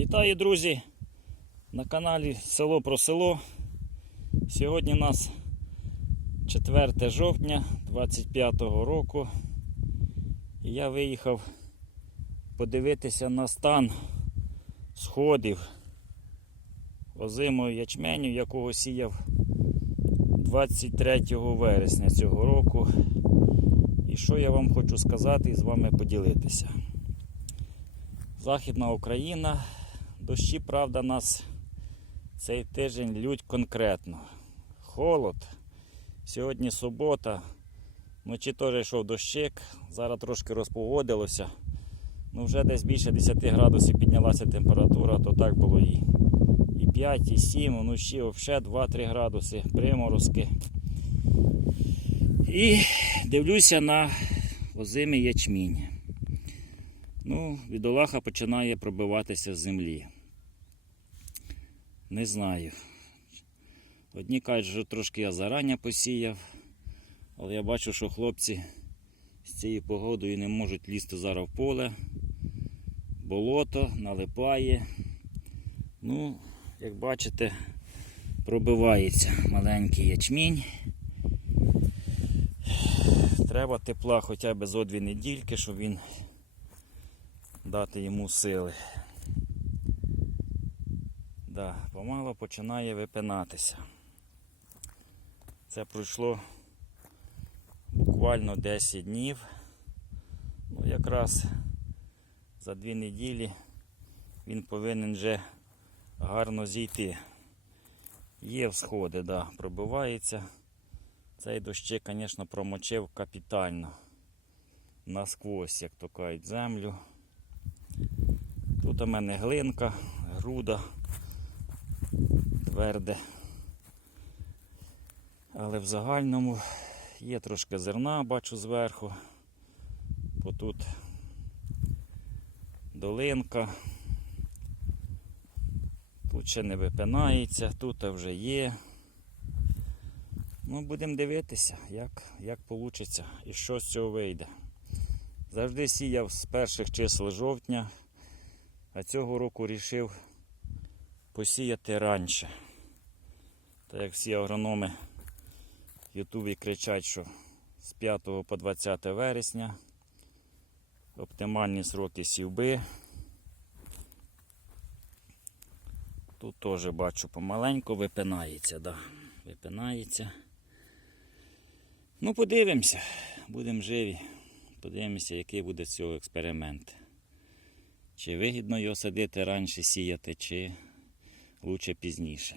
Вітаю, друзі! На каналі Село про село. Сьогодні у нас 4 жовтня 25-го року. І я виїхав подивитися на стан сходів озимого ячменю, якого сіяв 23 вересня цього року. І що я вам хочу сказати і з вами поділитися. Західна Україна. Дощі, правда, нас цей тиждень лють конкретно. Холод. Сьогодні субота. Вночі теж йшов дощик. Зараз трошки розпогодилося. Ну вже десь більше 10 градусів піднялася температура, то так було і, і 5, і 7, вночі взагалі 2-3 градуси, приморозки. І дивлюся на озимий ячмінь. Ну, відолаха починає пробиватися з землі. Не знаю. Одні кажуть, що трошки я зарання посіяв, але я бачу, що хлопці з цією погодою не можуть лізти зараз в поле. Болото налипає. Ну, як бачите, пробивається маленький ячмінь. Треба тепла хоча б зо дві недільки, щоб він дати йому сили. Да, помало починає випинатися. Це пройшло буквально 10 днів. Ну, якраз за дві неділі він повинен вже гарно зійти. Є всходи, да, пробивається. Цей дощик, звісно, промочив капітально. Насквозь, як то кажуть, землю. Тут у мене глинка, груда, тверде. Але в загальному є трошки зерна, бачу зверху. Бо тут долинка. Тут ще не випинається, тут вже є. Ну, будемо дивитися, як, як вийде і що з цього вийде. Завжди сіяв з перших чисел жовтня. А цього року вирішив посіяти раніше. Так як всі агрономи в Ютубі кричать, що з 5 по 20 вересня оптимальні сроки сівби. Тут теж бачу помаленьку випинається, да. випинається. Ну, подивимося, будемо живі. Подивимося, який буде з цього експеримент. Чи вигідно його садити раніше сіяти, чи лучше пізніше.